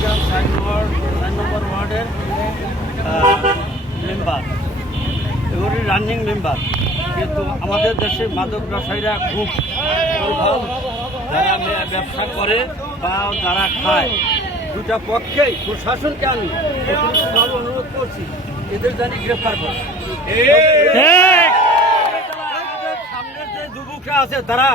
কুড়িগ্রাম নম্বর নম্বর ওয়ার্ডের মেম্বার এগুলি running member কিন্তু আমাদের দেশে মাদক ব্যবসায়ীরা খুব প্রভাব যারা ব্যবসা করে বা যারা খায় দুটা পক্ষেই প্রশাসনকে আমি ভালো অনুরোধ করছি এদের জানি গ্রেফতার করে। সামনের যে যুবকরা আছে তারা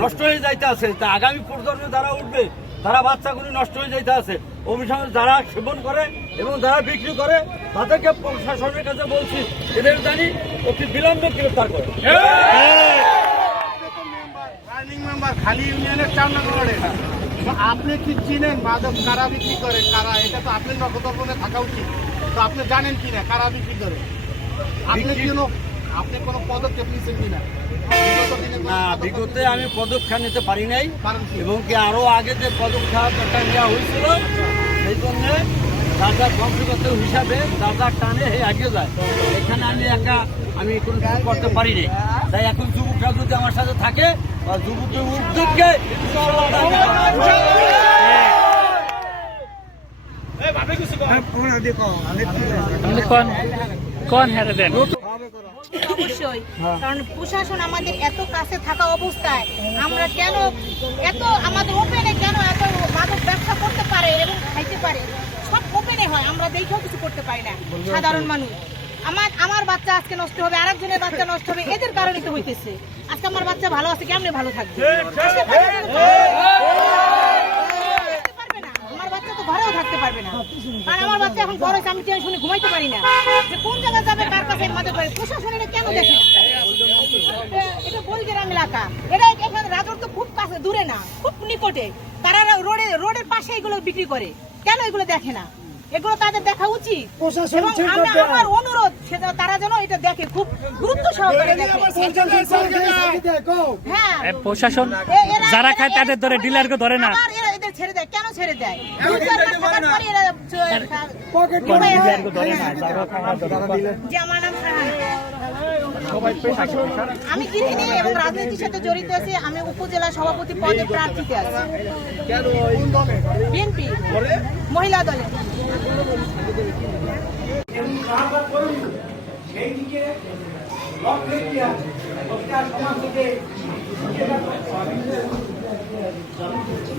নষ্ট হয়ে যাইতে আছে। তা আগামী প্রজন্মে তারা উঠবে। তারা বাচ্চাগুলি নষ্ট হয়ে যাইতে আছে অভিশাপে যারা সেবন করে এবং যারা বিক্রি করে তাদেরকে প্রশাসনের কাছে বলছি এদের জানি অতি বিলম্বে গ্রেফতার করে। খালি ইউনিয়নের আপনি কি চিনেন মাদক কারা বিক্রি করে? কারা? এটা তো আপনার থাকা উচিত। তো আপনি জানেন কি না কারা বিক্রি করে? আপনি কোনো আপনি কোনো পদক্ষেপ নিয়েছেন কিনা না? পদক্ষেপ বিগতে আমি পদক্ষেপ নিতে পারি নাই। এবং কি আরও আগে যে পদক্ষেপটা নেওয়া হয়েছিল সেই জন্য রাজা বংশগত হিসাবে রাজা টানে হে এগিয়ে যায়। এখানে আমি একা আমি কোনো কিছু করতে পারি নাই। তাই এখন যুবকরা যদি আমার সাথে থাকে বা যুবকের উদ্যোগকে কোন কোন হেরে দেন। অবশ্যই কারণ প্রশাসন আমাদের এত কাছে থাকা অবস্থায় আমরা কেন এত আমাদের ওপেনে কেন এত মাদক ব্যবসা করতে পারে এবং খাইতে পারে? সব ওপেনে হয় আমরা দেখেও কিছু করতে পারি না সাধারণ মানুষ। আমার আমার বাচ্চা আজকে নষ্ট হবে আরেকজনের বাচ্চা নষ্ট হবে এদের কারণে তো হইতেছে। আজকে আমার বাচ্চা ভালো আছে কেমনে ভালো থাকবে আজকে বাচ্চা তো থাকতে পারবে না। আমার বাচ্চা তো ঘরেও থাকতে কারণ আমার বাচ্চা এখন বড় আমি টেনশনে ঘুমাইতে পারি না। যে কোন জায়গায় যাবে কার কাছে মাদক পাবে প্রশাসন কেন দেখে এটা- বলগ্রাম এলাকা। এটা এখানে রাজর তো খুব কাছে দূরে না খুব নিকটে। তারা রোডে রোডের পাশে এগুলো বিক্রি করে। কেন এগুলো দেখে না? এগুলো তাদের দেখা উচিত। এবং আমার অনুরোধ সেটা তারা যেন এটা দেখে খুব গুরুত্ব সহকারে দেখে। হ্যাঁ। প্রশাসন যারা খায় তাদের ধরে ডিলারকে ধরে না। ছেড়ে দেয়? কেন ছেড়ে দেয়। আমি গৃহিণী এবং রাজনীতির সাথে জড়িত আছি। আমি উপজেলা সভাপতি পদে প্রার্থীতে আছি। বিএনপি। মহিলা দলে।